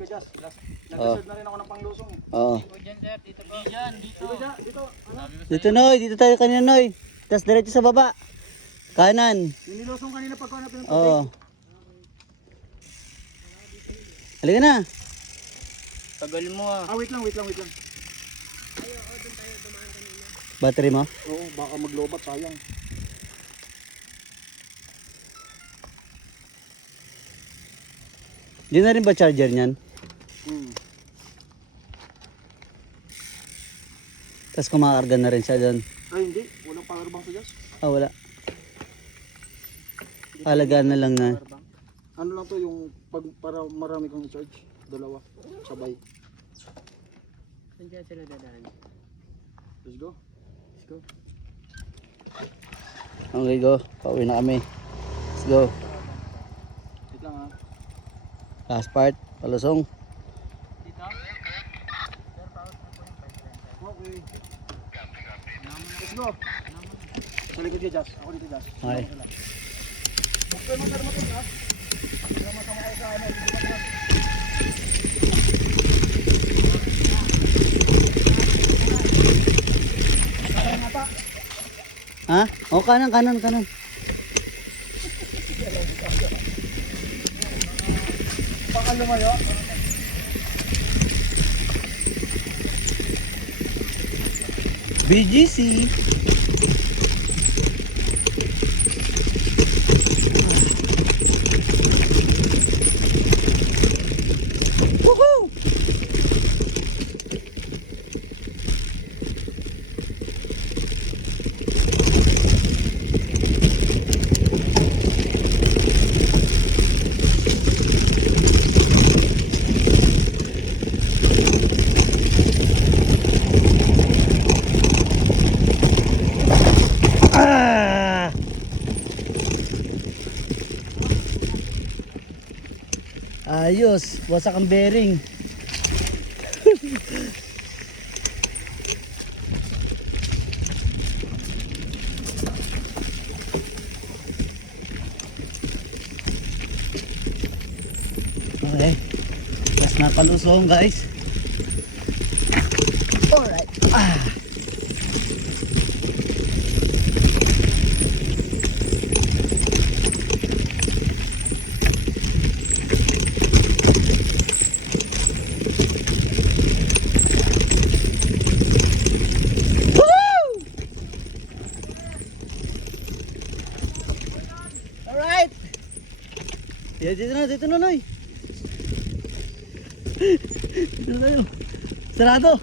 Nag-reserve na rin ako ng panglusong. Oo. Dito po. Dito. Dito Noy, dito tayo kanina Noy. Tapos diretso sa baba. Kanan. Yung nilusong kanina pagkahanapin ng tubig. Oo. Halika na. Tagal mo ah. Wait lang. Battery mo? Oo, baka maglobat, sayang. Di na rin ba charger niyan? Tapos kumakarga na rin siya doon. Ay, hindi. Walang power bank sa gas. Wala. Alagaan na lang na. Ano lang to yung para marami kang charge. Dalawa. Sabay. Saan dyan sila dadaan? Let's go. Okay, go. Pauwi na kami. Let's go. Wait lang ha. Last part. Palusong. Dito? Okay. Let's go. Sa likod niya, Jazz. Ako dito, Jazz. Okay. Buksan mo na naman ito, ha? Sama-sama kayo sa ano. Kanan ata. Ha? O, kanan. Baka lumayo. BGC. Woohoo! Ayos, wasak ang bearing. Okay, mas napalusong guys. Alright. Alright. Ya, dito na, Noy. Dito na tayo. Sarado.